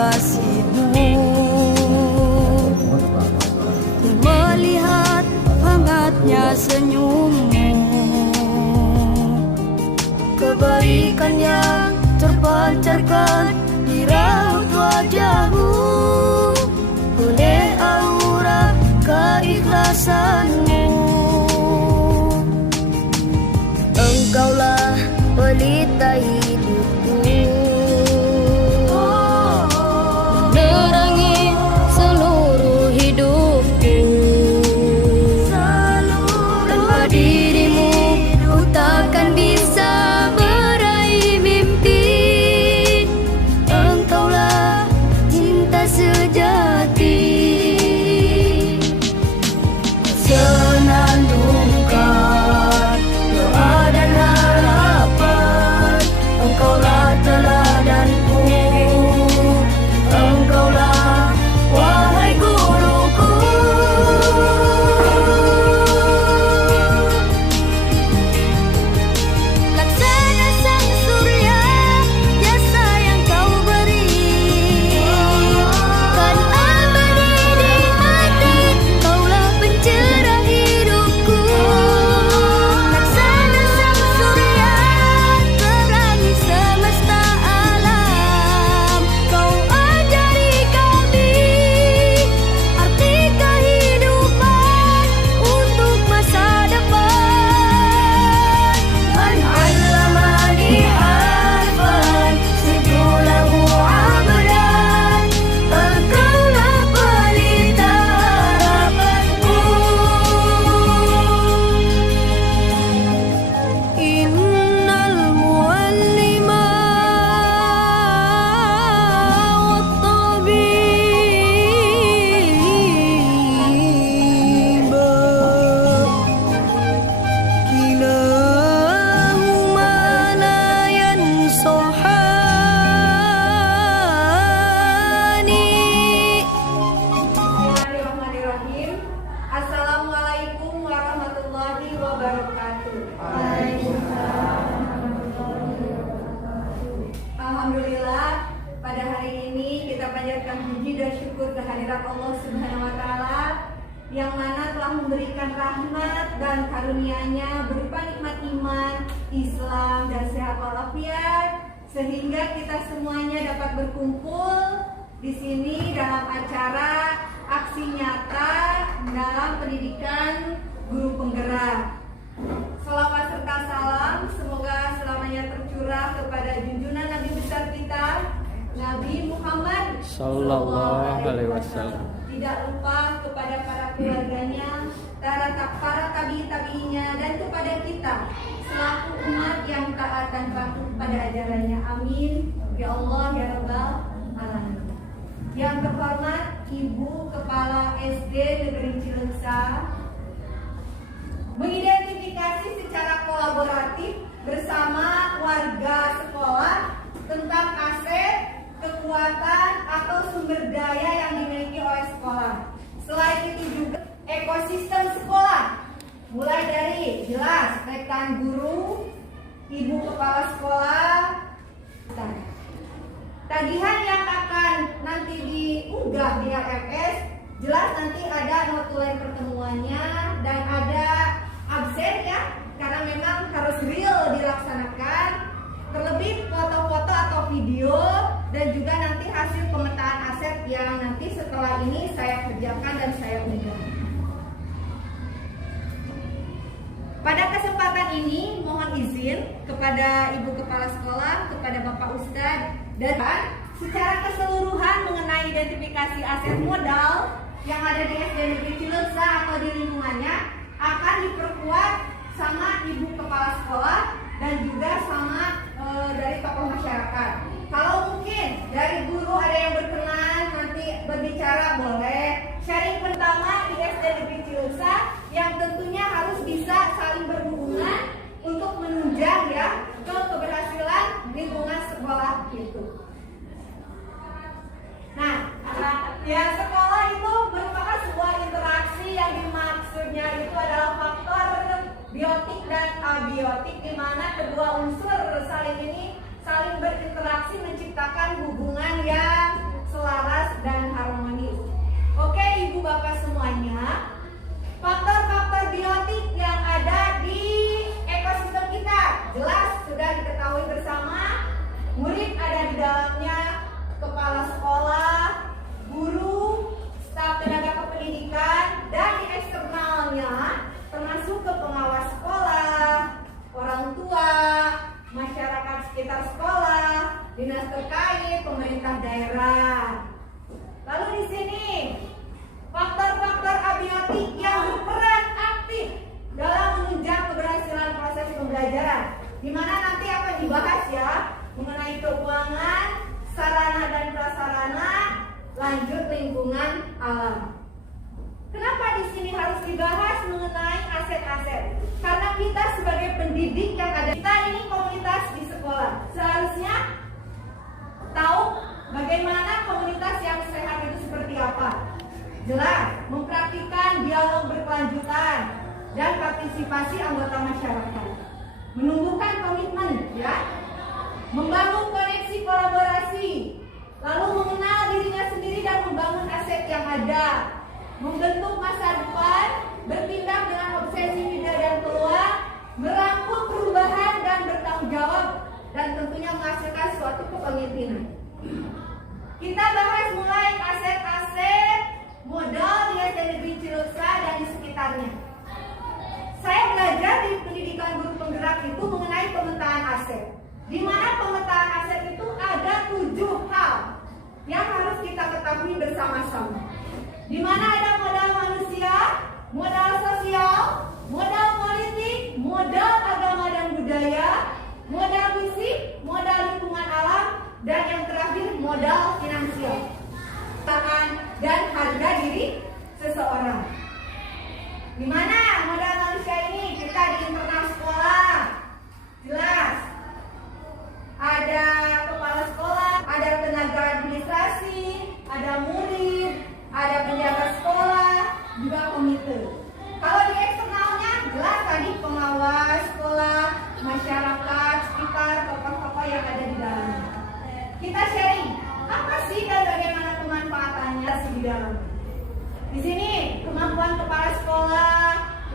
kasih-Mu. Ku melihat hangatnya senyum-Mu, kebaikan yang terpancarkan di raut wajah-Mu, oleh aura keikhlasan-Mu. Engkaulah pelita hidupku, menerangi seluruh hidupku. Tanpa dirimu ku takkan bisa meraih mimpi. Engkaulah cinta sejati, senandungkan doa dan harapan. Engkaulah teladanku, Engkaulah wahai guruku. Laksana sang surya, jasa yang Kau beri kan abadi di hati. Kaulah pencerah hidupku. Laksana sang surya, terangi semesta alam. Kau ajari kami arti kehidupan untuk masa depan. Man 'allamani harfan sirtu lahu 'abdan. Engkaulah pelita harapanku. Innal muallima wat-tabiba kilahuma la yansahani. Bismillahirrahmanirrahim. Assalamualaikum warahmatullahi wabarakatuh. Alhamdulillah, pada hari ini kita panjatkan puji dan syukur kehadirat Allah Subhanahu wa taala yang mana telah memberikan rahmat dan karunia-Nya berupa nikmat iman, Islam dan sehat walafiat, sehingga kita semuanya dapat berkumpul di sini dalam acara aksi nyata dalam pendidikan guru penggerak. Salawat serta salam semoga selamanya tercurah kepada junjungan Nabi besar kita, Nabi Muhammad Sallallahu alaihi wasallam. Tidak lupa kepada para keluarganya, para tabi-tabinya, dan kepada kita selaku umat yang taat dan patuh pada ajarannya. Amin ya Allah ya Rabbal Alamin. Yang terhormat Ibu Kepala SD Negeri Cilengsa mengidentifikasi secara kolaboratif bersama warga sekolah tentang aset, kekuatan atau sumber daya yang dimiliki oleh sekolah. Selain itu juga ekosistem sekolah, mulai dari jelas rekan guru, ibu kepala sekolah, tagihan yang akan nanti diunggah di LMS, jelas nanti ada notulen pertemuannya dan ada absen ya, karena memang harus real dilaksanakan, terlebih foto-foto atau video, dan juga nanti hasil pemetaan aset yang nanti setelah ini saya kerjakan dan saya unggah. Pada kesempatan ini mohon izin kepada Ibu Kepala Sekolah, kepada Bapak Ustadz, dan secara keseluruhan mengenai identifikasi aset modal yang ada di SD Negeri Cilengsa atau di lingkungannya akan diperkuat sama Ibu Kepala Sekolah dan juga sama dari tokoh masyarakat. Kalau mungkin dari guru ada yang berkenan nanti berbicara, boleh. Sharing pertama di SD Negeri Cilengsa yang tentunya harus bisa saling berhubungan untuk menunjang ya ke keberhasilan lingkungan sekolah itu. Nah, ya sekolah itu merupakan sebuah interaksi yang dimaksudnya itu adalah faktor biotik dan abiotik, di mana kedua unsur saling berinteraksi menciptakan Jelas, mempraktikkan dialog berkelanjutan dan partisipasi anggota masyarakat. Menumbuhkan komitmen, ya. Membangun koneksi kolaborasi, lalu mengenal dirinya sendiri dan membangun aset yang ada. Membentuk masa depan, bertindak dengan obsesi ide dan peluang, merangkul perubahan dan bertanggung jawab, dan tentunya menghasilkan suatu kepemimpinan. Kita bahas mulai aset-aset modal di SD Negeri Cileksa dan di sekitarnya. Saya belajar di pendidikan guru penggerak itu mengenai pemetaan aset, di mana pemetaan aset itu ada 7 hal yang harus kita ketahui bersama-sama. Di mana ada modal manusia, modal sosial, modal politik, modal agama dan budaya, modal fisik, modal lingkungan alam, dan yang terakhir modal finansial. Dan harga diri seseorang. Di mana modal manusia ini? Kita di internal sekolah. Jelas. Ada kepala sekolah, ada tenaga administrasi, ada murid, ada penjaga sekolah, juga komite. Kalau di eksternalnya, jelas tadi pengawas sekolah, masyarakat sekitar, tokoh-tokoh yang ada di dalamnya. Kita sharing, apa sih dan bagaimana pemanfaatannya di dalam. Di sini kemampuan kepala sekolah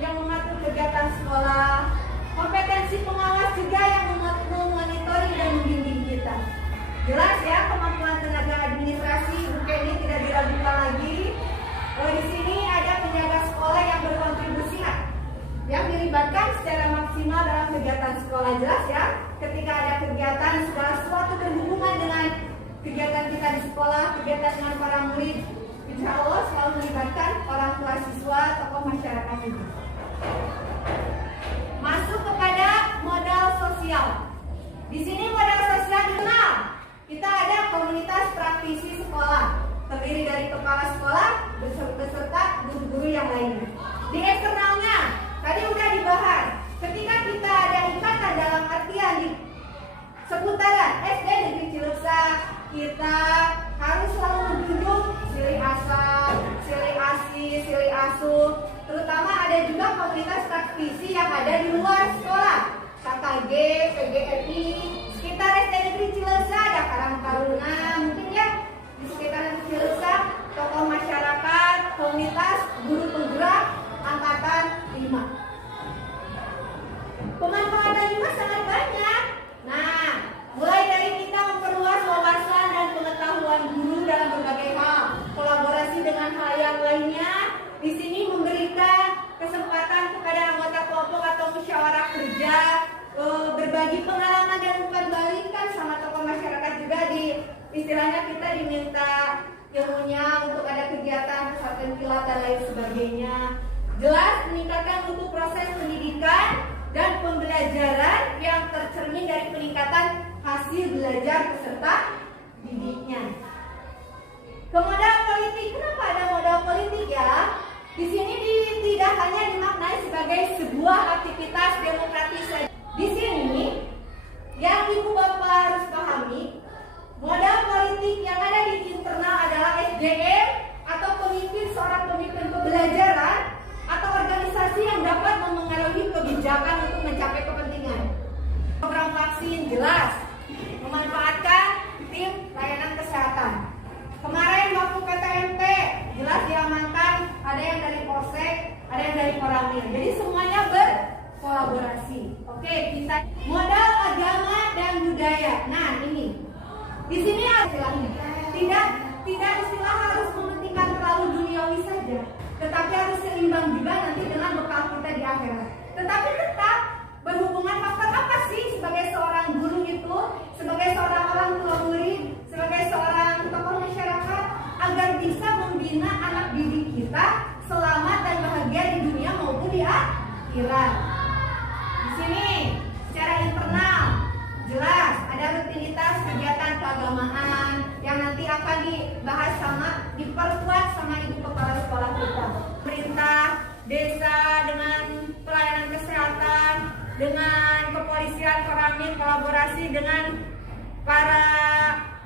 yang mengatur kegiatan sekolah, kompetensi pengawas juga yang memonitoring dan membimbing kita. Jelas ya, kemampuan tenaga administrasi mungkin ini tidak diragukan lagi. Di sini ada penjaga sekolah yang berkontribusi yang dilibatkan secara maksimal dalam kegiatan sekolah. Jelas ya, ketika ada kegiatan segala sesuatu berhubungan dengan kegiatan kita di sekolah, kegiatan dengan para murid, insya Allah selalu melibatkan orang tua siswa, tokoh masyarakat ini. Masuk kepada modal sosial. Di sini modal sosial dikenal. Kita ada komunitas praktisi sekolah, terdiri dari kepala sekolah beserta guru-guru yang lainnya. Di eksternalnya, tadi udah dibahas. Ketika kita ada ikatan dalam artian di seputaran SD Negeri Cileksa, kita harus selalu menjunjung silih asal, silih asih, silih asuh. Terutama ada juga komunitas praktisi yang ada di luar sekolah, KKG, PGRI, sekitar SD Negeri Cileksa, ada Karang Taruna, mungkin ya di sekitar Cileksa, tokoh masyarakat, komunitas, guru penggerak, angkatan 5. Pemanfaatan juga sangat banyak. Nah, mulai dari kita memperluas wawasan dan pengetahuan guru dalam berbagai hal, kolaborasi dengan hal yang lainnya. Di sini memberikan kesempatan kepada anggota kelompok atau musyawarah kerja, berbagi pengalaman dan umpan balikan sama tokoh masyarakat juga. Di istilahnya kita diminta ilmunya untuk ada kegiatan pesantren kilat dan lain sebagainya. Jelas meningkatkan untuk proses pendidikan dan pembelajaran yang tercermin dari peningkatan hasil belajar peserta didiknya. Ke modal politik, kenapa ada modal politik ya? Di sini tidak hanya dimaknai sebagai sebuah aktivitas demokratis saja. Di sini yang ibu bapak harus pahami, modal politik yang ada di internal adalah SDM atau pemimpin, seorang pemimpin pembelajaran atau organisasi yang dapat memengaruhi kebijakan untuk mencapai kepentingan. Program vaksin jelas, memanfaatkan tim layanan kesehatan. Kemarin waktu PTMP jelas diamankan, ada yang dari Polsek, ada yang dari Koramil. Jadi semuanya berkolaborasi. Oke, kita modal agama dan budaya. Nah ini, di sini ada istilahnya. Tidak istilah harus mementingkan terlalu duniawi saja, tetapi harus seimbang juga nanti dengan bekal kita di akhirat. Tetapi tetap berhubungan faktor apa sih sebagai seorang guru itu, sebagai seorang orang tua murid, sebagai seorang tokoh masyarakat, agar bisa membina anak didik kita selamat dan bahagia di dunia maupun di akhirat. Di sini secara internal jelas ada rutinitas kegiatan keagamaan yang nanti akan dibahas diperkuat sama ibu kepala sekolah kita. Perintah desa dengan pelayanan kesehatan, dengan kepolisian, Koramil, kolaborasi dengan para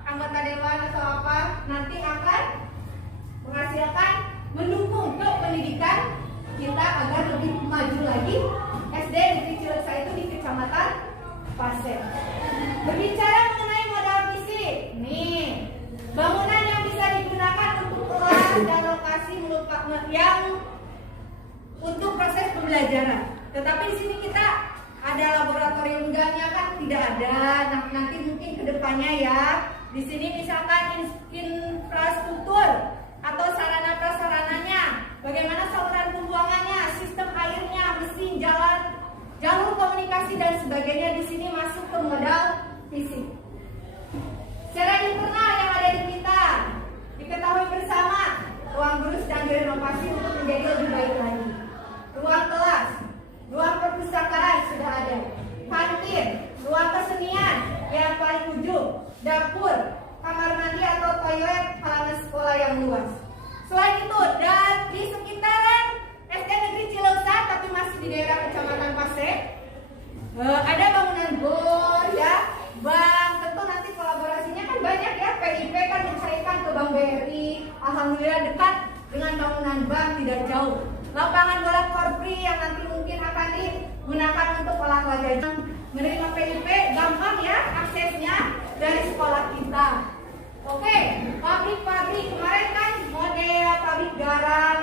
anggota dewan atau apa, nanti akan menghasilkan agar lebih maju lagi. SD Negeri Cileksa itu di Kecamatan Pasir. Berbicara mengenai modal fisik, nih bangunan yang bisa digunakan untuk kelas dan lokasi yang untuk proses pembelajaran. Tetapi di sini kita ada laboratorium enggaknya kan tidak ada. Nah, nanti mungkin kedepannya ya. Di sini misalkan infrastruktur atau sarana prasarananya, bagaimana saluran pembuangannya, sistem airnya, mesin, jalan, jalur komunikasi dan sebagainya di sini masuk ke modal fisik. Secara internal yang ada di kita diketahui bersama, ruang guru sedang direnovasi untuk menjadi lebih baik lagi. Ruang kelas, ruang perpustakaan sudah ada, kantin, ruang kesenian yang paling ujung, dapur, kamar mandi atau toilet, halaman sekolah yang luas. Selain itu, dan di sekitaran SD Negeri Cileksa tapi masih di daerah Kecamatan Pasir, ada bangunan bor ya, bank. Tentu nanti kolaborasinya kan banyak ya. PIP kan dicairkan ke Bank BRI. Alhamdulillah dekat dengan bangunan bank, tidak jauh. Lapangan bola korpri yang nanti mungkin akan digunakan untuk olahraga. Menerima PIP gampang ya aksesnya dari sekolah kita. Oke, pabrik-pabrik kemarin kan model pabrik garam.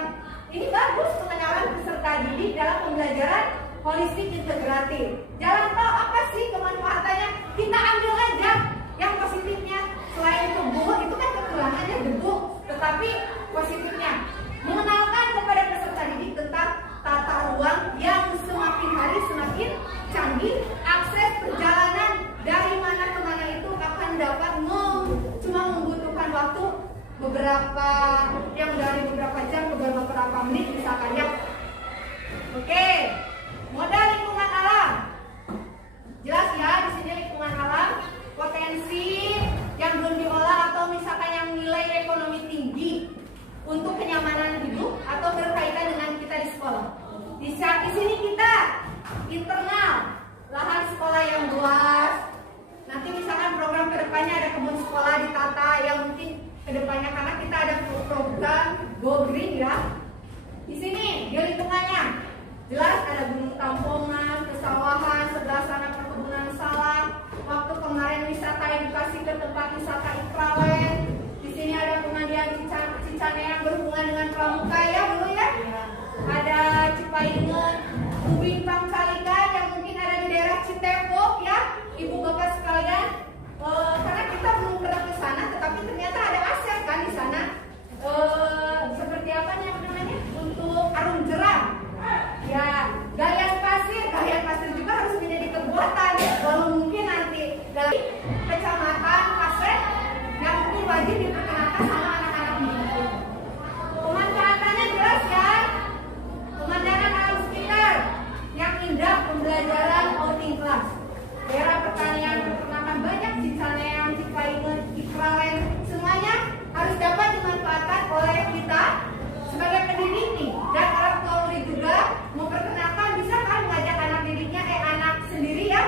Ini bagus pengenalan peserta didik dalam pembelajaran holistik integratif. Jalan tol apa sih kemanfaatannya? Kita ambil aja yang positifnya. Selain debu, itu kan kekurangannya debu, tetapi positifnya mengenalkan kepada peserta didik tentang tata ruang yang semakin hari semakin canggih. Akses perjalanan dari mana ke mana itu akan dapat cuma membutuhkan waktu beberapa yang dari beberapa jam ke beberapa menit misalkan ya. Oke, modal lingkungan alam. Jelas ya di sini lingkungan alam potensi yang belum diolah atau misalkan yang nilai ekonomi tinggi untuk kenyamanan hidup atau berkaitan dengan kita di sekolah. Di sini kita internal lahan sekolah yang luas. Nanti misalkan program kedepannya ada kebun sekolah ditata yang mungkin kedepannya karena kita ada program Go Green ya. Di sini di lingkungannya jelas ada gunung tampongan, pesawahan, sebelah sana perkebunan salak. Waktu kemarin wisata edukasi ke tempat wisata Ikralen. Di sini ada pemandian Cicane yang berhubungan dengan pramuka ya dulu ya. Ada Cipainget, Ubin Pangkalikan yang mungkin ada di daerah Citepok ya, ibu bapak sekalian. Karena kita belum pernah ke sana, tetapi ternyata ada aset kan di sana. Seperti apa namanya untuk arum jeram. Ya, galian pasir juga harus menjadi perbuatan. Walau mungkin nanti dari kecamatan Pasir yang mungkin wajib diperkenalkan sama anak-anak muda. Pemanfaatannya jelas ya. Pemandangan alam sekitar yang indah, pembelajaran outing class. Daerah pertanian peternakan banyak, Cicaneam, Cipainget, Ikralen, semuanya harus dapat dimanfaatkan oleh kita sebagai pendidik nih. Dan orang tua murid juga memperkenalkan, bisa kan mengajak anak didiknya, anak sendiri ya.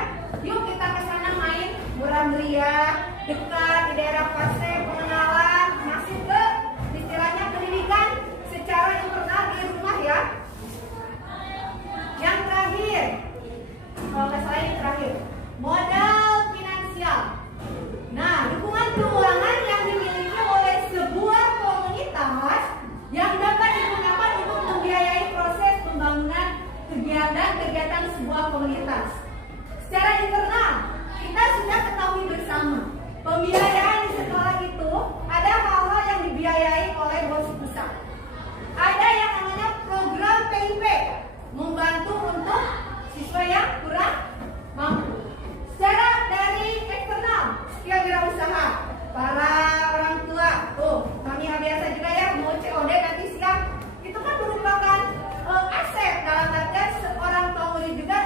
Yuk kita ke sana main, murah meriah, dekat di daerah Pasir, pengenalan, masuk ke istilahnya pendidikan secara internal di rumah ya. Yang terakhir, kalau nggak salah yang terakhir, modal finansial. Nah, dukungan keuangan yang dimiliki oleh sebuah komunitas yang dapat digunakan untuk membiayai proses pembangunan kegiatan sebuah komunitas. Secara internal, kita sudah ketahui bersama, pembiayaan di sekolah itu ada hal-hal yang dibiayai oleh bos besar. Ada yang namanya program PIP, membantu untuk siswa yang kurang mampu. Secara dari eksternal, skill wirausaha, para orang tua, kami biasa juga ya, mau COD nanti siap, itu kan merupakan aset dalam artian seorang tua murid juga,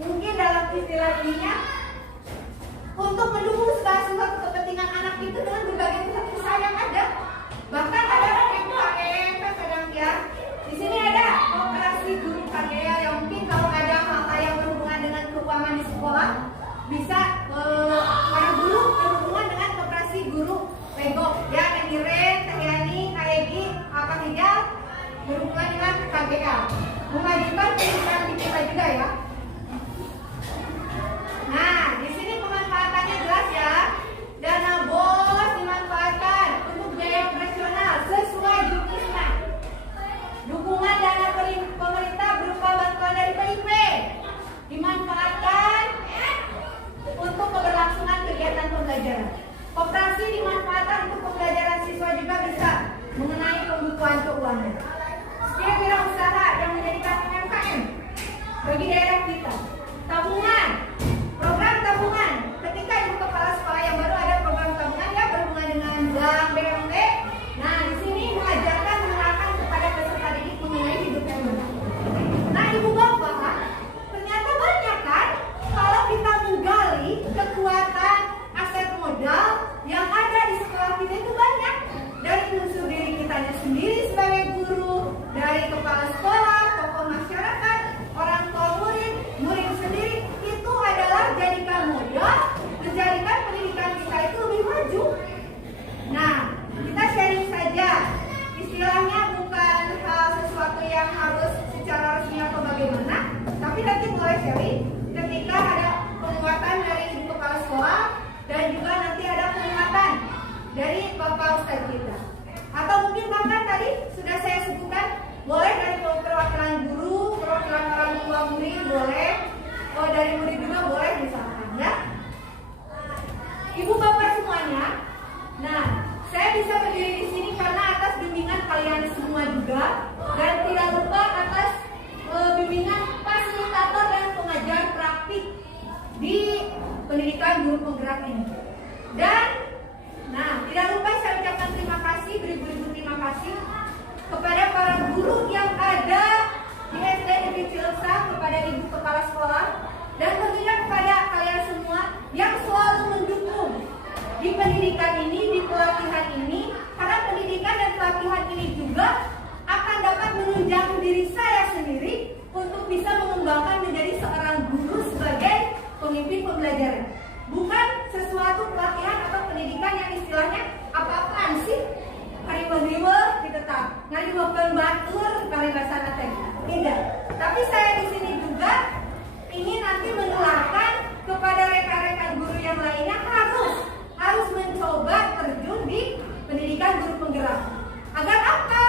mungkin dalam istilah ininya, untuk mendukung segala sesuatu kepentingan anak itu dengan berbagai pihak usaha yang ada. Bahkan ada UKM kan kadang ya. Di sini ada operasi guru KGL yang mungkin kalau ada hal-hal yang berhubungan dengan keuangan di sekolah bisa para guru berhubungan dengan operasi guru Lego ya, Eniren, Teh Yani, Kaegi, Apa Hijau berhubungan dengan KGL. kewajiban pendidikan kita juga ya. Nah, di sini pemanfaatannya jelas ya. Dana BOS dimanfaatkan untuk biaya operasional sesuai juknisnya. Dukungan dana pemerintah berupa bantuan dari PIP dimanfaatkan untuk keberlangsungan kegiatan pembelajaran. Koperasi dimanfaatkan untuk pembelajaran siswa juga bisa mengenai kebutuhan keuangan. Setiap wirausaha yang menjadikan UMKM bagi daerah kita. Tabungan, program tabungan. Ketika ibu kepala sekolah yang baru ada program tabungan ya berhubungan dengan bank BMT. Nah, di sini mengajarkan mengenalkan kepada peserta didik mengenai hidup yang benar. Nah, ibu bapak, ternyata banyak kan kalau kita menggali kekuatan aset modal yang ada di sekolah kita itu banyak. Dari unsur diri kitanya sendiri sebagai guru, dari kepala sekolah, tokoh masyarakat, orang tua murid, murid sendiri, itu adalah jadikan modal menjadikan pendidikan kita itu lebih maju. Nah, kita sharing saja. Istilahnya bukan hal sesuatu yang harus secara resmi atau bagaimana, tapi nanti boleh sharing ketika ada penguatan dari ibu kepala sekolah dan juga nanti ada penguatan dari bapak ustadz kita. Atau mungkin bahkan tadi sudah saya sebutkan, boleh dari perwakilan guru, perwakilan orang tua murid boleh, dari murid juga boleh misalkan ya. Ibu bapak semuanya, nah saya bisa berdiri di sini karena atas bimbingan kalian semua juga, dan tidak lupa atas bimbingan fasilitator dan pengajar praktik di pendidikan guru penggerak ini. Dan nah, tidak lupa saya ucapkan terima kasih, beribu-ribu terima kasih kepada para guru yang ada di SD Negeri Cilengsa, kepada ibu kepala sekolah, dan tentunya kepada kalian semua yang selalu mendukung di pendidikan ini, di pelatihan ini, karena pendidikan dan pelatihan ini juga akan dapat menunjang diri saya sendiri untuk bisa mengembangkan menjadi seorang guru sebagai pemimpin pembelajaran. Bukan sesuatu pelatihan atau pendidikan yang istilahnya apa-apaan sih? Kariwah-riwah gitu tak. Ngariwahkan batur kali bahasa teh. Tidak. Tapi saya di sini juga ingin nanti menularkan kepada rekan-rekan guru yang lainnya harus mencoba terjun di pendidikan guru penggerak. Agar apa?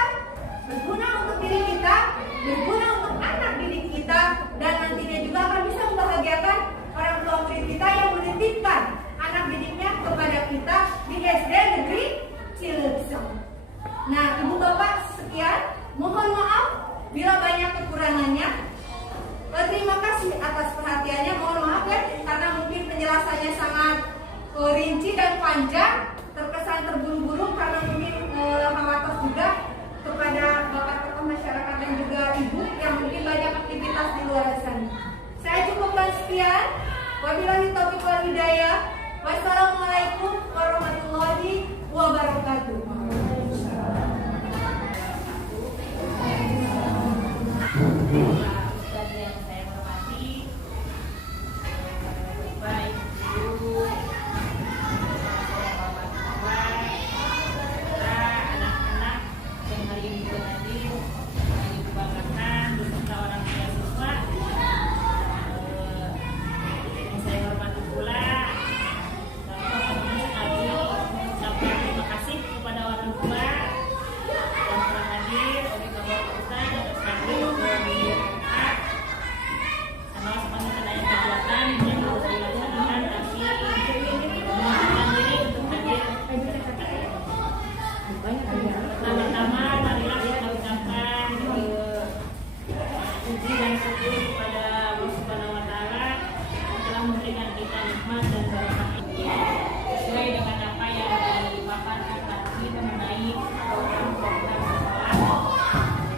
Berguna untuk diri kita, berguna untuk anak didik kita, dan nantinya juga akan bisa membahagiakan orang tua murid kita yang menitipkan anak didiknya kepada kita di SD Negeri Cilengsa. Nah, ibu bapak sekian. Mohon maaf bila banyak kekurangannya. Terima kasih atas perhatiannya. Mohon maaf ya karena mungkin penjelasannya sangat rinci dan panjang, terkesan terburu-buru karena mungkin khawatir juga kepada bapak tokoh masyarakat dan juga ibu yang mungkin banyak aktivitas di luar sana. Saya cukupkan sekian. Wabillahi taufiq wal hidayah. Wassalamualaikum warahmatullahi wabarakatuh. Yang saya hormati baik guru, anak-anak yang hari ini hadir, yang dibanggakan beserta orang tua siswa. Yang saya hormati pula, kami mengucapkan terima kasih kepada orang tua yang telah hadir, oleh Bapak Ustaz dan hadir karena semuanya ada kegiatan yang harus dilaksanakan, tapi mengundurkan diri untuk hadir. Pertama-tama marilah kita ucapkan puji dan syukur kepada Allah Subhanahu wa Ta'ala yang telah memberikan kita nikmat dan barokah ini sesuai dengan apa yang dipaparkan tadi mengenai program-program sekolah.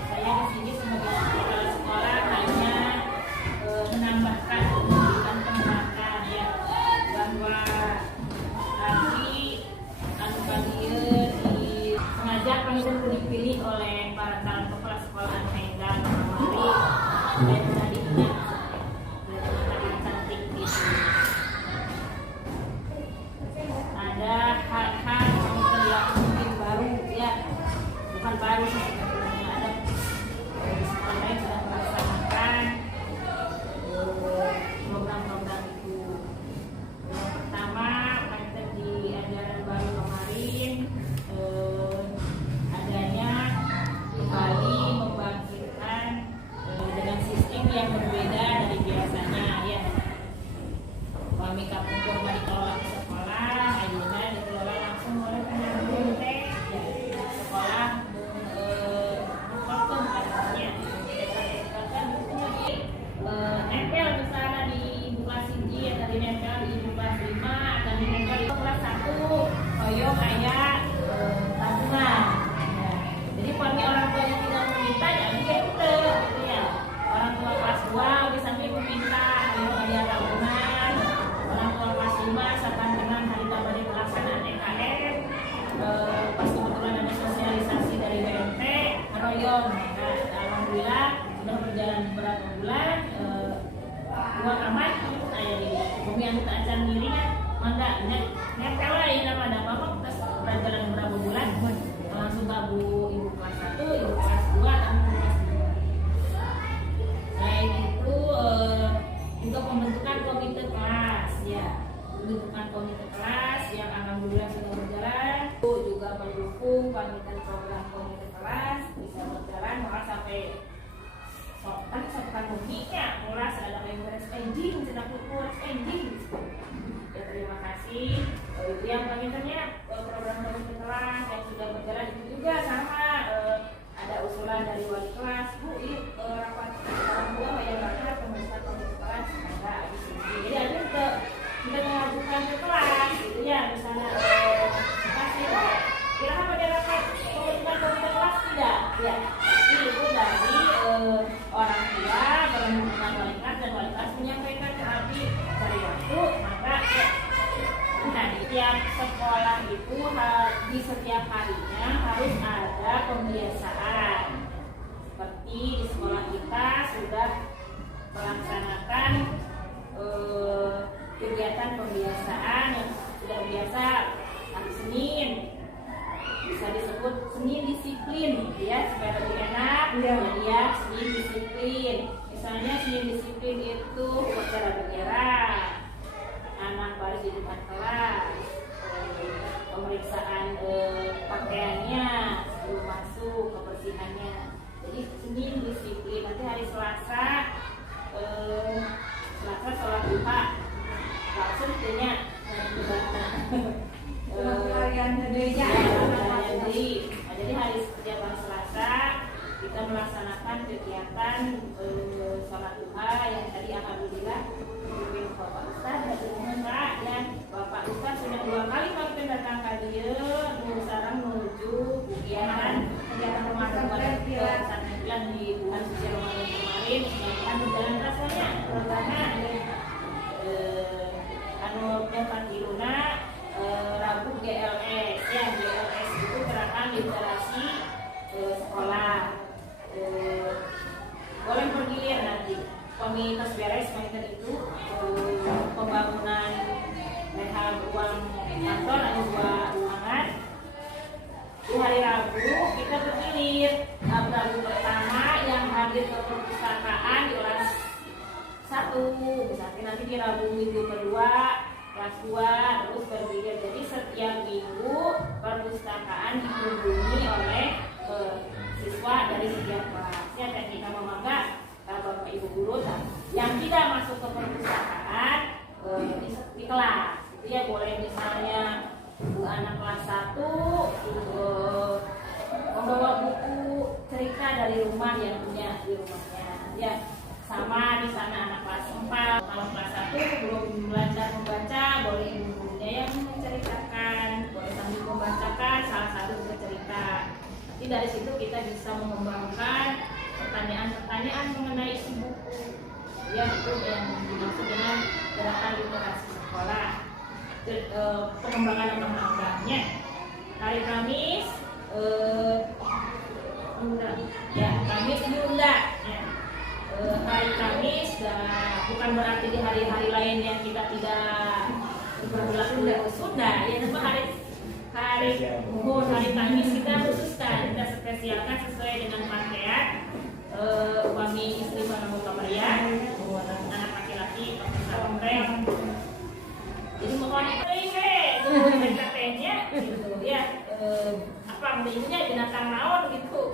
Saya di sini sebagai kepala sekolah hanya menambahkan pendidikan penggerakkan ya, bahwa tadi bagian di pengajar langsung dipilih oleh para calon kepala sekolah Medan kemarin dan tadinya cantik gitu. Ada hal-hal yang mungkin baru ya, bukan baru sih, ada sekolah yang sudah melaksanakan alhamdulillah sudah berjalan beberapa bulan. Dua kamar saya di bumi yang kita acan dirinya mangga nempel lain nama ada apa terus berjalan beberapa bulan langsung babu ibu kelas 1, ibu kelas 2, tamu kelas 2. Selain itu juga pembentukan komite kelas ya, pembentukan komite kelas yang alhamdulillah sudah berjalan. Juga mendukung panitia program komite kelas bisa berjalan malah sampai sopan musiknya kelas ada yang beres-ending, sedang ukur ending. Ya terima kasih. Itu yang panitia program komite kelas yang sudah berjalan itu juga sama ada usulan dari wali kelas, Bu, yuk rapat orang tua yang bakal pembentukan komite kelas enggak di sini. Jadi ada kita mengajukan ke kelas gitu ya, misalnya kasih kira-kira pada rapat pembentukan komite kelas tidak ya, itu dari orang tua bertemu dengan wali kelas dan wali kelas menyampaikan ke Abi dari waktu maka nah di tiap sekolah itu di setiap harinya harus ada pembiasaan seperti di sekolah kita sudah melaksanakan kegiatan pembiasaan yang sudah biasa hari Senin bisa disebut Senin disiplin ya supaya lebih enak jadi ya Senin disiplin misalnya Senin disiplin itu upacara bendera anak baris di depan kelas pemeriksaan pakaiannya sebelum masuk kebersihannya jadi Senin disiplin nanti hari Selasa sholat duha langsung tentunya jadi hari setiap hari Selasa kita melaksanakan kegiatan sholat duha yang tadi alhamdulillah dipimpin Bapak Ustaz dan Bapak Ustaz sudah 2 kali makin datang ke dia sekarang menuju kegiatan Ramadan yang di bulan suci Ramadan kemarin yang berjalan rasanya karena Iruna Rabu GLS ya GLS itu gerakan literasi sekolah boleh bergilir nanti komunitas beres komunitas itu pembangunan rehab ruang kantor ada 2 ruangan di hari Rabu kita bergilir Rabu pertama yang hadir ke perpustakaan di kelas 1 misalnya nanti di Rabu minggu kedua kelas 2 terus bergilir jadi setiap minggu perpustakaan dikunjungi oleh siswa dari setiap kelasnya dan kita memangga Bapak Ibu guru yang tidak masuk ke perpustakaan di kelas itu ya boleh misalnya anak kelas 1 membawa buku cerita dari rumah yang punya di rumahnya ya sama di sana anak kelas 4 kalau kelas 1 belum belajar membaca boleh ibunya yang menceritakan boleh sambil membacakan salah satu cerita nanti dari situ kita bisa mengembangkan pertanyaan-pertanyaan mengenai isi buku ya itu yang dimaksud dengan gerakan literasi sekolah pengembangan lembaga-lembaganya hari Kamis Kamis diundang ya. Hari Kamis bukan berarti di hari-hari lain yang kita tidak berlaku Sunda ya tapi hari Kamis kita khususkan kita spesialkan sesuai dengan pakaian suami istri menemukan kamarian anak laki-laki pakai sarung jadi mohon katanya gitu ya apa namanya binatang naon gitu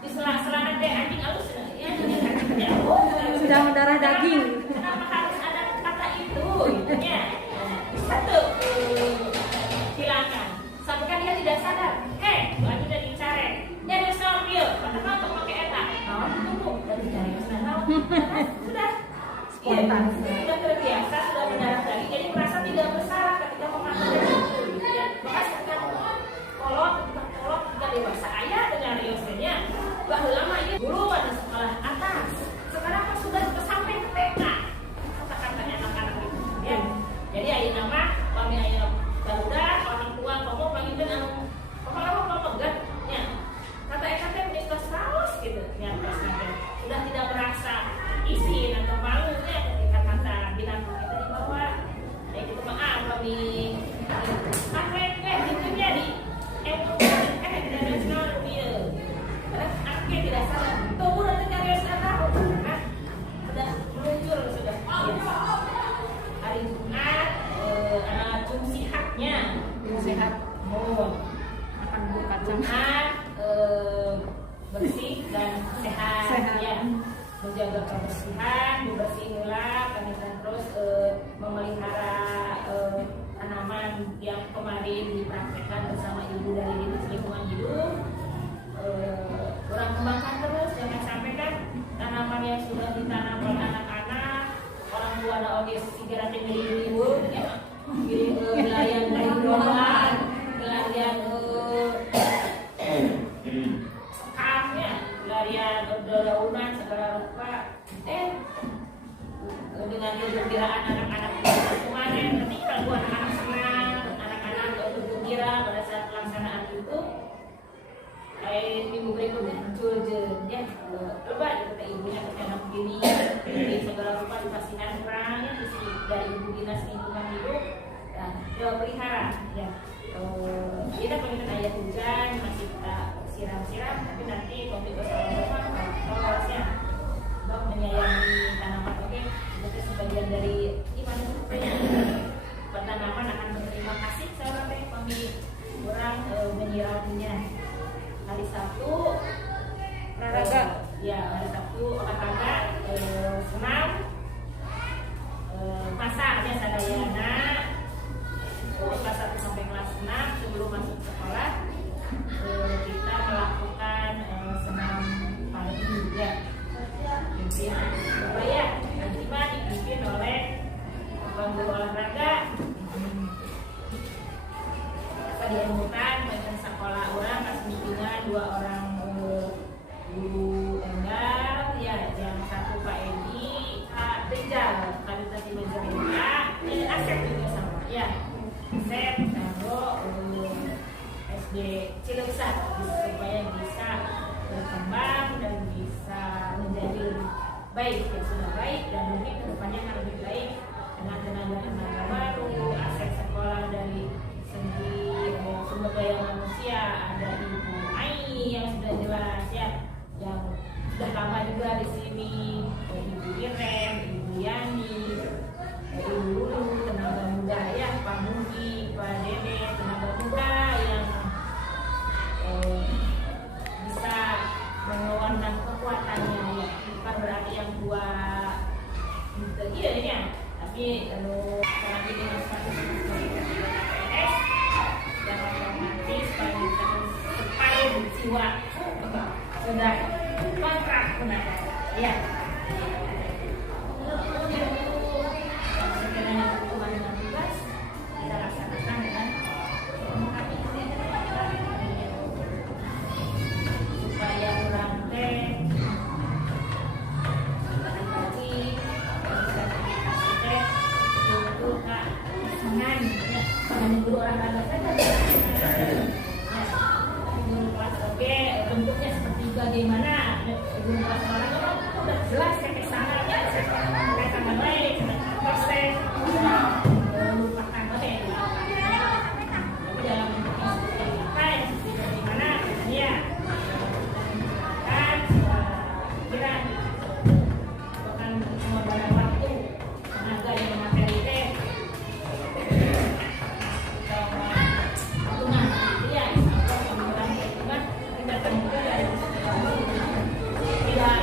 di sela-sela teh anjing halus ya sudah mendarah daging kenapa harus ada kata itu gitu ya bisa tuh hilangkan sampai kan dia tidak sadar baju udah dicari dia ada sambil kenapa untuk pakai eta tunggu udah dicari sudah spontan sudah terbiasa sudah mendarah daging jadi merasa tidak bersalah ketika memakai itu ya maka sekarang kolot kita dewasa ayah dengan riosnya gak lama ya dulu ada sekolah atas sekarang kan sudah sampai ke TK kata-katanya anak-anak itu ya jadi ayah nama kami ayah barudak orang tua kamu panggilin anu kamu pegang ya kata EKT menikah saus gitu ya anak bersih dan sehat, Sehat. ya, menjaga kebersihan, membersihkan kami terus memelihara tanaman yang kemarin dipraktekkan bersama ibu dari Dinas Lingkungan Hidup. Orang kembangkan terus, jangan sampai kan tanaman yang sudah ditanam oleh anak-anak orang tua ada oke segera ibu ya wilayah dari doang wilayah sekamnya wilayah daunan segala rupa dengan kegembiraan anak-anak kemarin ketika anak-anak senang anak-anak bergembira pada saat pelaksanaan itu minggu berikutnya muncul ya lebat kata ibunya anak begini jadi segala rupa dipastikan kurangnya dari ibu dinas lingkungan hidup dan pelihara ya kita pengen air hujan masih kita siram-siram tapi nanti komite bersama prosesnya dok menyayangi tanaman oke itu sebagian dari iman tanaman akan berterima kasih sama kami orang menyiraminya. Hari Sabtu Olahraga. Ya, hari Sabtu olahraga, senam, masak biasa Dayana, kelas 1 sampai kelas 6 sebelum masuk sekolah kita melakukan senam pagi ya. Pimpin Surabaya, Najima dipimpin oleh guru olahraga. Diamukan bagian sekolah orang pas bimbingan 2 orang guru Enggar ya yang satu Pak Edi Pak Rizal kami tadi mencerita dan Asep juga sama ya Asep Tanggo SD Cilengsa supaya bisa berkembang dan bisa menjadi lebih baik ya sudah baik dan mungkin kedepannya akan lebih baik dengan tenaga baru Asep sekolah dari segi sumber daya manusia ada Ibu Ai yang sudah jelas ya yang sudah lama juga di sini Ibu Irem, Ibu Yani, Ibu Lulu tenaga muda ya Pak Mugi, Pak Dede tenaga muda yang bisa mengeluarkan kekuatannya ya bukan berarti yang tua iya ya tapi sekarang ini status sebagai PNS dan otomatis separuh jiwa sudah kontrak benar ya kemudian itu sekiranya berhubungan dengan tugas kita laksanakan dengan supaya orang teh lagi bisa dikasih teh betul kak senang ya dengan guru olahraga saja guru kelas oke bentuknya seperti bagaimana guru kelas olahraga kan udah jelas kayak sana ya kayak sama baik proses lupakan baik tapi dalam bentuknya seperti apa ya seperti bagaimana ya kan kira bukan mengorbankan waktu tenaga yang materi teh tidak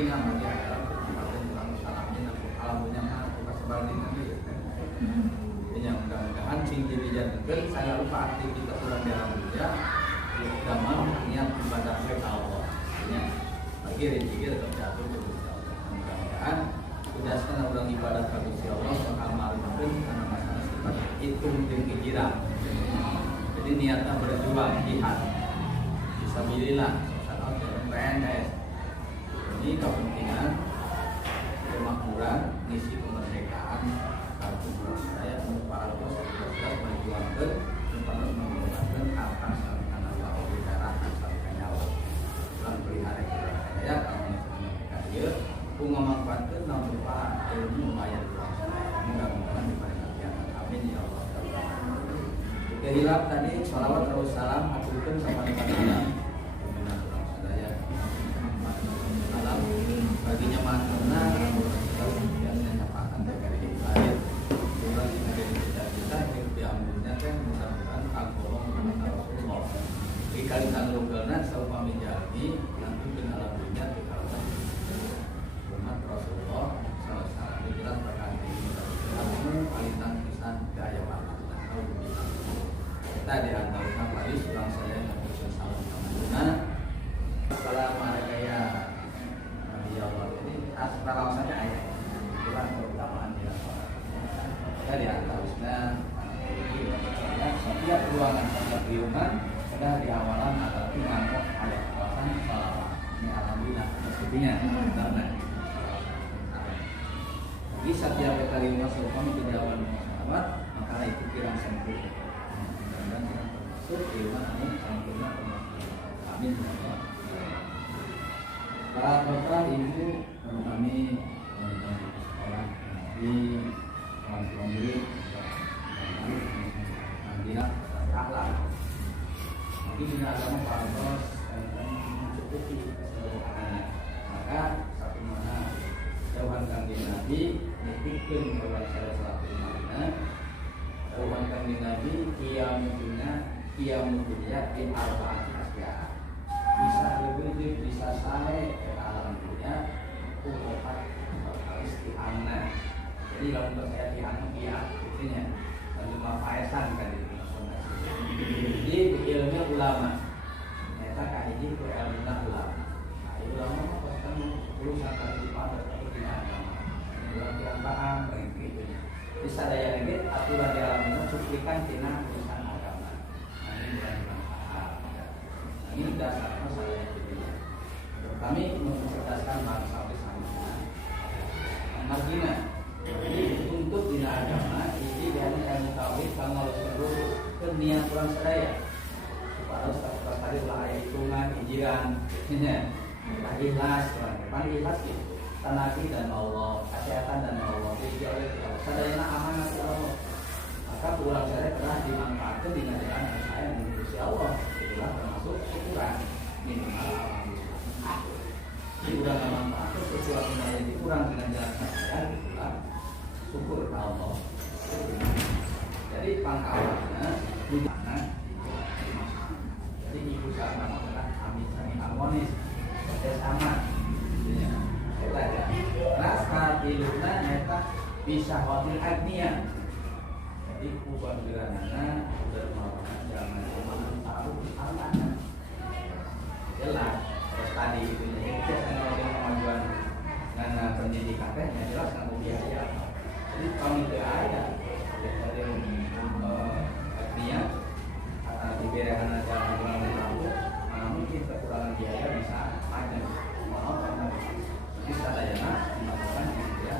Medina bagi adalah kecepatan orang salamnya dan alamnya mah bukan sebalik nanti. Yang mudah-mudahan sing dijanjikan saya lupa aktivitas orang di alam dunia agama niat ibadah kepada Allah. Ya, lagi rezeki tetap jatuh ke Allah. Mudah-mudahan kudaskan orang ibadah kepada Allah amal mungkin karena masalah sifat itu mungkin hijrah. Jadi niatnya berjuang jihad. Fisabilillah, salat dalam PNS. Ini kepentingan kemakmuran, misi kemerdekaan, kartu saya untuk para bos kita berjuangkan untuk menggunakan apa saluran Allah di daerah asalkan nyawa. Dalam pelihara saya kalau mereka bunga manfaatkan namun berupa ilmu bayar mudah-mudahan diberkati amin ya Allah. Kehilap tadi salawat terus salam aturkan sama dengan alam baginya makna yang menyatakan terkait lahir orang yang ada di kita hidup diambilnya kan mudah-mudahan agolong kata Rasulullah dikalikan logalna saupami jalmi nanti alam dunia dikalikan umat Rasulullah salah dijelas berkati kamu alitan pisan gaya waktu kita diantarkan Pak Yus pulang saya mengucapkan salam sama Assalamualaikum ya Allah. Jadi kalau saja ayat itulah keutamaan dia. Kita diantaranya setiap ruangan setiap riungan sudah di awalan atau di mangkok ayat kawasan salawat. Ini alhamdulillah mestinya karena jadi setiap kali masuk kami di awal salawat maka itu kirang sempurna. Dan termasuk riungan amin sempurna amin ya Allah. Para bapak ibu kami sekolah di kampung diri dia akhlak mungkin ini agama para bos mencukupi keseluruhan maka satu mana jauhan kanjeng Nabi dipikir bahwa saya selaku mana jauhan kanjeng Nabi kiamudunya in arba'ati asya bisa lebih bisa sampai ke alam dunia umat isti'anah. Jadi kalau saya dianggap dia artinya cuma faesan kan itu. Jadi ilmu ulama. Kita kaji itu ilmu ulama. Ulama pasti urusan dari pada agama. Yang paham begitu. Bisa daya lagi aturan di alam itu cuplikan tina urusan agama. Ini dasarnya saya kami mencerdaskan bangsa bersama Madinah. Jadi untuk bina agama ini dan kamu tauhid kamu harus terus ke niat kurang sedaya supaya harus tadi lah hitungan hijiran ikhlas kurang ikhlas itu tanaki dan Allah kesehatan dan Allah dijauhi sadayana amanah Allah maka pulang saya telah dimanfaatkan dengan jalan saya menuju Allah itulah termasuk syukuran minimal ini udah gak manfaat sesuatu yang dikurang dengan jalan saya itulah syukur Allah. Jadi pangkalannya di mana? Jadi ibu sama adalah kami saling harmonis bersama. Kita ya. Rasa hidupnya kita bisa wakil agnia. Jadi kubah geranana udah melakukan jangan tahu anak. Jelas. Terus tadi itu jadi kita kemajuan dengan pendidikan yang jelas nggak biaya. Jadi kami tidak ada dari artinya di berehan jalan kurang tahu mana mungkin kekurangan biaya bisa ada maaf karena bisa dayana dilakukan gitu ya.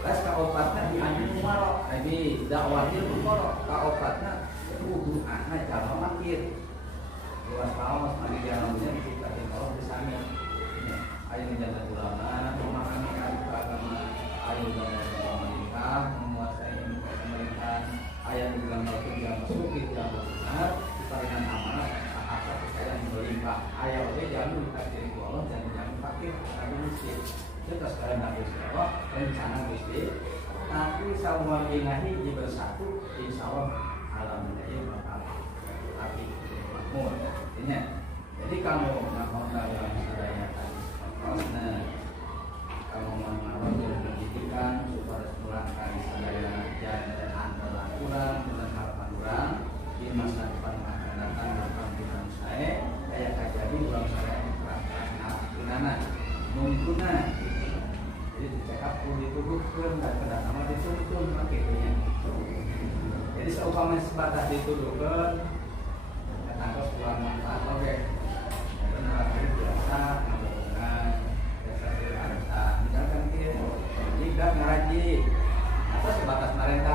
Terus kaobatnya di anjing marok, jadi dakwahnya marok kaobatnya kudu anak jamaah makir. Luas kaos mari dialognya kita kalau bersama ayo menjaga ulama memahami agama ayo dalam pemerintah menguasai pemerintahan ayat dalam kerja masuk di dalam benar diberikan amanah hak kekayaan berlimpah ayo oke jangan dikasih Allah dan jangan fakir tapi miskin kita sekarang harus Allah rencana miskin tapi sama ingahi di bersatu insya Allah alam ini bakal tapi makmur. Jadi Jadi kamu mau dalam sadaya prosesnya, kamu mau pendidikan supaya pulang kali sadaya dan antara kurang dengan harapan kurang di masa depan akan datang akan kita saya kayak jadi ulang saya keras gunana menggunakan jadi dicekap pun dituduhkan dan kena nama dituduhkan makanya. Jadi seumpama sebatas dituduhkan tangkap pulang manfaat oke. Benar biasa dengan biasa biasa misalkan dia jika ngaraji atau sebatas mereka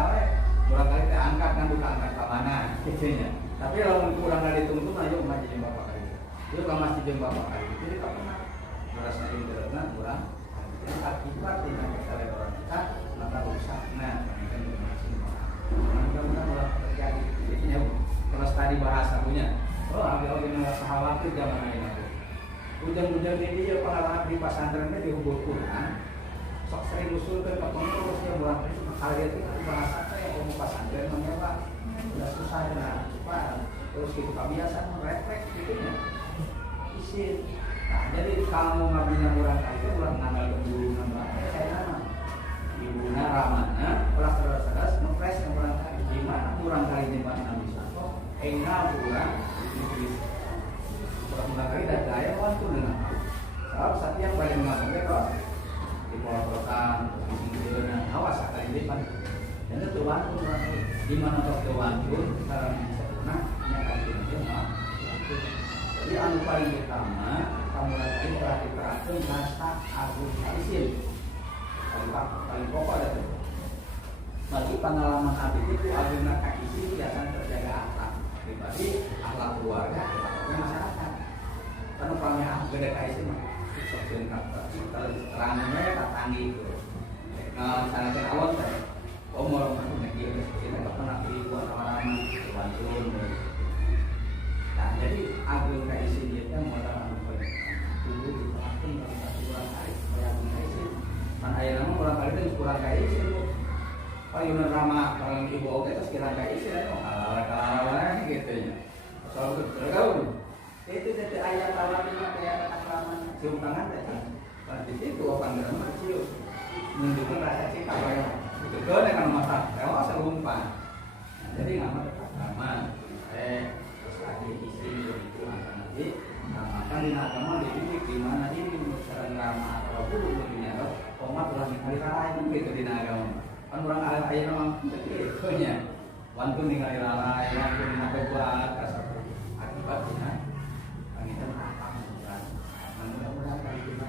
barangkali kita angkat kan bukan angkat ke mana kecilnya. Tapi kalau kurang dari tunggu ayo masih jeng bapak kali. Itu kalau masih jeng bapak kali. Jadi tak pernah merasa indah kurang. Yang akibat dengan kesalahan orang kita maka rusak. Nah, ini kan masih mudah-mudahan terjadi. Jadi kalau tadi bahasa punya, oh ambil merasa khawatir zaman ini. Ujung-ujung ini dia pengalaman di pesantrennya dihubung Quran. Sok sering usul ke pengurus yang buat hal itu bahasa kayak mau pesantren namanya Pak. Udah susah ya, cepat. Terus gitu kebiasaan refleks gitu ya. Isin. Nah, jadi kamu ngabinya orang kali itu orang ngambil ke guru nama. Saya nama. Ibunya ramana, orang terus ngepres yang orang kali. Gimana orang kali jembat Nabi Sako? Enggak kurang. Orang kali dan gaya waktu dengan. Sebab saat yang paling mengatakan kok di porotan, di dengan awas akan ini pan. Dan itu waktu orang kali. Di mana waktu waktu sekarang bisa pernah nyatakan dia Jadi anu paling utama kamu lagi telah diterapkan rasa agung isim. Paling pokok ada tuh. Bagi pengalaman abis itu agung nakak isim biasanya terjaga akhlak pribadi, akhlak keluarga, akhlaknya masyarakat. Karena palingnya gede isim mah. Sosial kalau terangnya tak tanggi itu. Nah, sana awal saya. Mau dia kita nggak pernah pilih buat orang-orang bantuan. Nah, jadi agung kaisi dia modal apa? Dulu diterapkan dalam satu bulan hari supaya agung kaisi. Kan ayah nama orang kali itu kurang kaisi. Kalau Yunan Rama kalau ibu oke itu sekiranya kaisi lah, kalau gitu ya. Soal itu tergaul. Itu jadi ayah tawar ini kayak akraman cium tangan saja. Nah, di situ orang drama cium menunjukkan rasa cinta yang itu kan kalau masak, kalau asal umpan. Jadi nggak mau akraman. Lagi isi itu nanti makan di agama dididik di mana ini sekarang ramah atau dulu begini atau komat ulah ningali lalai gitu di agama kan orang air memang gitu nya wantu ningali lalai wantu ningali buat kasar akibatnya pangitan apa bukan mudah-mudahan kali kita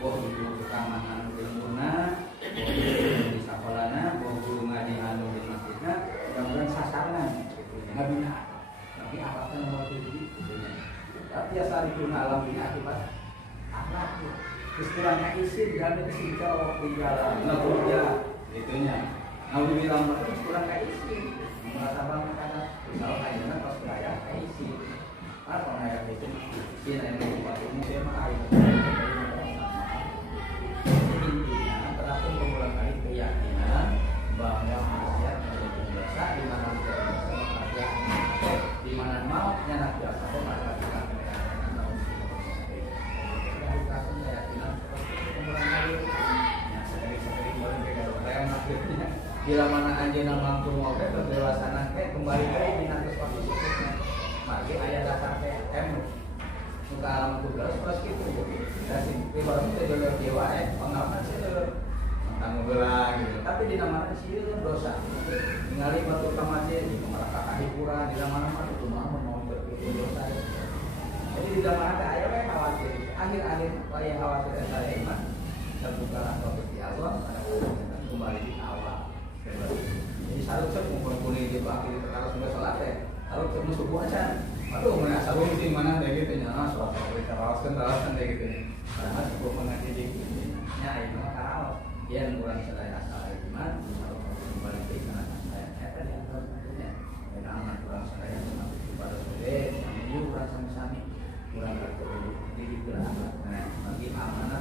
kurang itu keamanan ilmuna di sekolahnya guru ngaji anu di masjidnya mudah-mudahan sasaran gitu nggak bina tapi alatnya nomor 7 tapi asal itu alam ini akibat akhlak kurangnya isi dan kesinca waktu jalan nabuja itunya nabi bilang itu kurangnya isi merasa banget karena misal kayaknya pas beraya isi apa kayak itu isi yang dibuat ini dia mah air intinya terapkan berulang kali keyakinan bahwa manusia menjadi dosa di mana di mana mau nyanak biasa kok masalah kita dari kasus keyakinan berulang kali ya sekali boleh beda yang maksudnya bila mana anjeunna mampu ngobrol kedewasaan kembali ke minat posisinya mari aya dasar PM muka alam tugas terus gitu kasih ibarat kita jodoh dewa pengalaman sih tanggung belah gitu tapi di mana sih dosa ningali batu kamasih di masyarakat hiburan di mana-mana itu mau berpikir dosa jadi di mana ada ayo khawatir akhir-akhir saya khawatir saya iman terbuka topik di Allah kembali di awal jadi seharusnya kumpul-kumpul di akhir kalau sudah sholat harus ketemu subuh aja aduh mana sabun di mana kayak gitu nya sholat kita rawasan kayak gitu karena sebelum mengaji di nya itu tarawih yang kurang sadaya asal iman harus kembali ke iman saya tadi yang tentunya dan aman kurang sadaya kepada sore ini kurang sami-sami kurang diri beranak nah bagi amanah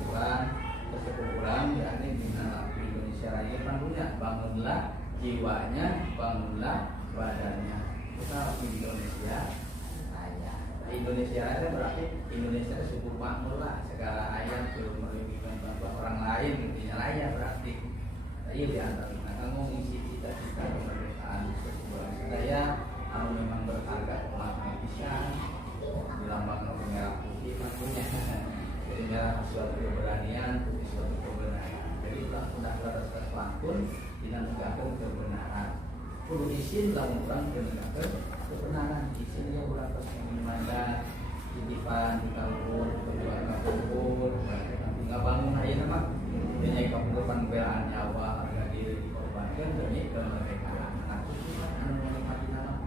ukuran kesekumpulan yakni di Indonesia Raya pandunya bangunlah jiwanya bangunlah badannya kita di Indonesia Raya Indonesia Raya berarti Indonesia subur makmur lah, segala ayat belum merugikan orang lain, intinya raya berarti. Iya di antara kamu mengisi cita-cita kemerdekaan bangsa saya, kamu memang berharga umat bisa dilambangkan merah putih maksudnya. Jadi merah suatu keberanian, putih suatu kebenaran. Jadi udah terpantun dinamikakan kebenaran. Kudu izin lamun urang dinamikakan kebenaran. Izin ya urang tos mana titipan di kampung, keluarga kumpul, nanti ngabangun ayeuna mah nya pengorbanan belaan nyawa harga diri dikorbankan demi kemerdekaan. Nah, anu menikmati nama.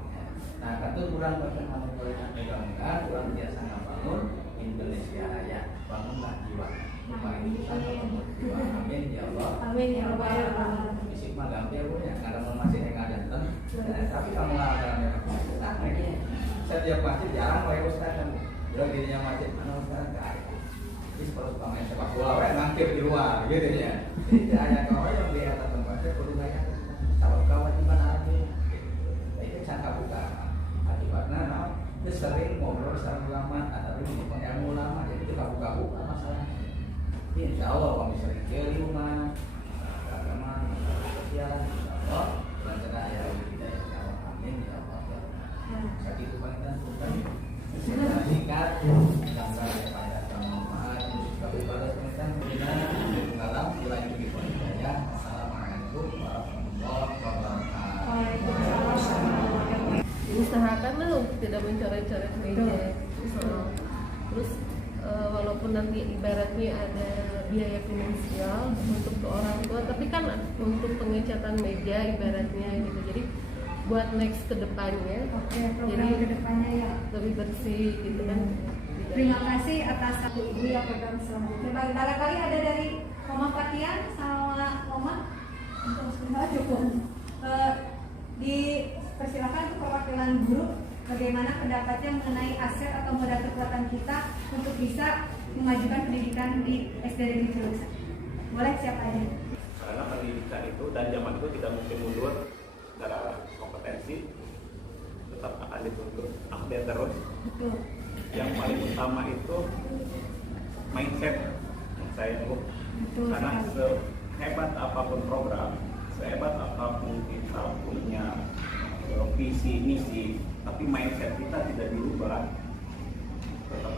Nah, katun urang bahkan anu megang-megang, urang biasa ngabangun Indonesia Raya. Bangunlah jiwa. Supaya Indonesia jiwa. Amin ya Allah. Amin ya Allah. Bisik mah gampang Bu ya, kadang masih enggak janten. Tapi kamu ngalamin nah, ini setiap masjid jarang wae ustaz kan. Yo dirinya masjid mana ustaz enggak. Jadi kalau pemain sepak bola wae mangkir di luar gitu ya. Jadi ayat kau yang di atas tempatnya kudu gaya. Kalau kewajiban ada itu sangka buka. Akibatnya nah, dia sering ngobrol sama ulama atau di ilmu ulama jadi kita buka-buka masalah. Insya Allah kalau misalnya ke rumah agama sosial Allah rencana ayat kita ya Allah amin ya Allah. Sakit itu kan bukan singkat jangka pada Muhammad kami pada tentang kita dalam wilayah ini ya. Assalamualaikum warahmatullahi wabarakatuh. Usahakanlah untuk tidak mencoret-coret meja. Terus walaupun nanti ibaratnya ada biaya finansial untuk ke orang tua, tapi kan untuk pengecatan meja ibaratnya gitu. Jadi buat next ke depannya, Program kedepannya ya. lebih bersih gitu kan. Terima kasih atas satu ibu yang program selanjutnya. Barangkali ada dari Mama Fatian sama Mama untuk cukup. Dipersilakan untuk perwakilan guru bagaimana pendapatnya mengenai aset atau modal kekuatan kita untuk bisa memajukan pendidikan di SD Negeri Cileuksa. Boleh siapa aja? Karena pendidikan itu dan zaman itu tidak mungkin mundur secara kompetensi, tetap akan dituntut update terus. Betul. Yang paling utama itu mindset menurut saya itu. Betul. Karena sehebat apapun program, sehebat apapun kita punya visi misi, tapi mindset kita tidak dirubah, tetap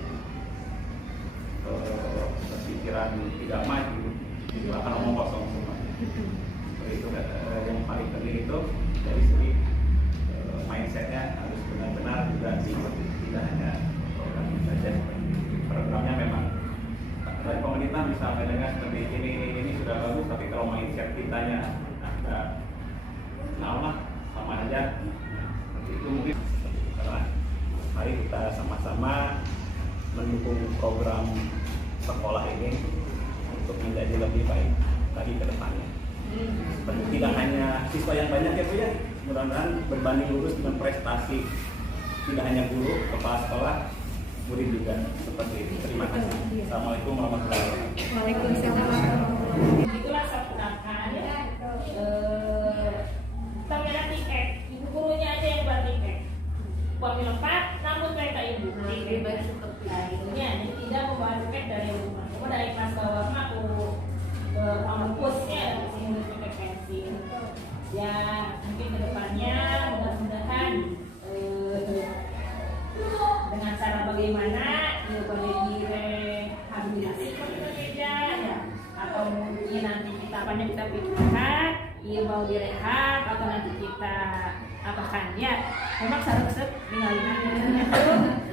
berpikiran tidak maju, itu akan omong kosong semua. Itu yang paling penting itu dari segi mindsetnya harus benar-benar juga diikuti, tidak hanya program saja. Programnya memang dari pemerintah bisa mendengar seperti ini sudah bagus, tapi kalau mindset kitanya agak lama sama aja, itu mungkin karena mari kita sama-sama mendukung program sekolah ini untuk menjadi lebih baik lagi ke depannya. Tidak hanya siswa yang banyak ya Bu ya, mudah-mudahan berbanding lurus dengan prestasi tidak hanya guru, kepala sekolah, murid juga seperti itu. Terima kasih. Assalamualaikum warahmatullahi wabarakatuh. Waalaikumsalam. Itulah sertakan tampilan tiket, ibu gurunya aja yang buat tiket. Uang lengkap, namun kereta ibu. Tiket seperti akhirnya, jadi tidak membawa tiket dari rumah. Cuma dari kelas bawah mah aku kampusnya sini tiket pensil. Ya mungkin kedepannya mudah-mudahan dengan cara bagaimana ya boleh direhabilitasi meja ya, atau mungkin nanti kita banyak kita pikirkan iya mau direhab atau nanti kita apakan ya, memang seharusnya tinggalin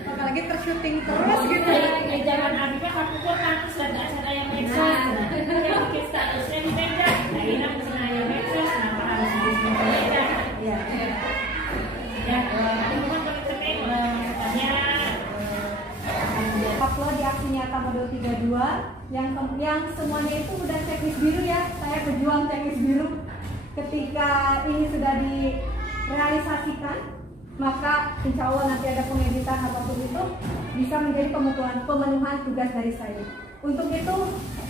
Apalagi tersyuting terus gitu. ya jangan akhirnya aku kok nanti ada yang medsos yang bikin statusnya di meja nah ini mesti ada medsos kenapa harus di meja ya teman-teman penting maksudnya Upload di aksi nyata model 32 yang semuanya itu udah checklist biru ya. Saya pejuang checklist biru. Ketika ini sudah direalisasikan, maka insya Allah nanti ada pengeditan apapun itu bisa menjadi pemenuhan tugas dari saya. Untuk itu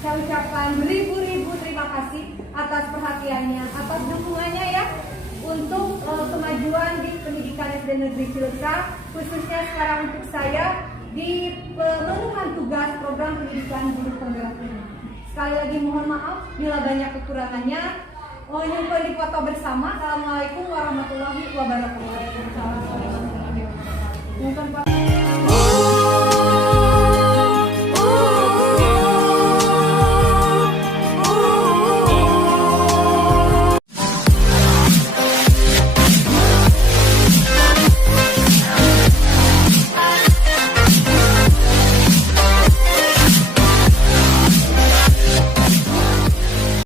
saya ucapkan beribu-ribu terima kasih atas perhatiannya, atas dukungannya ya untuk kemajuan di pendidikan SD Negeri Cileka, khususnya sekarang untuk saya di pemenuhan tugas program pendidikan guru penggerak ini. Sekali lagi mohon maaf bila banyak kekurangannya. Nyumpul di foto bersama. Assalamualaikum warahmatullahi wabarakatuh.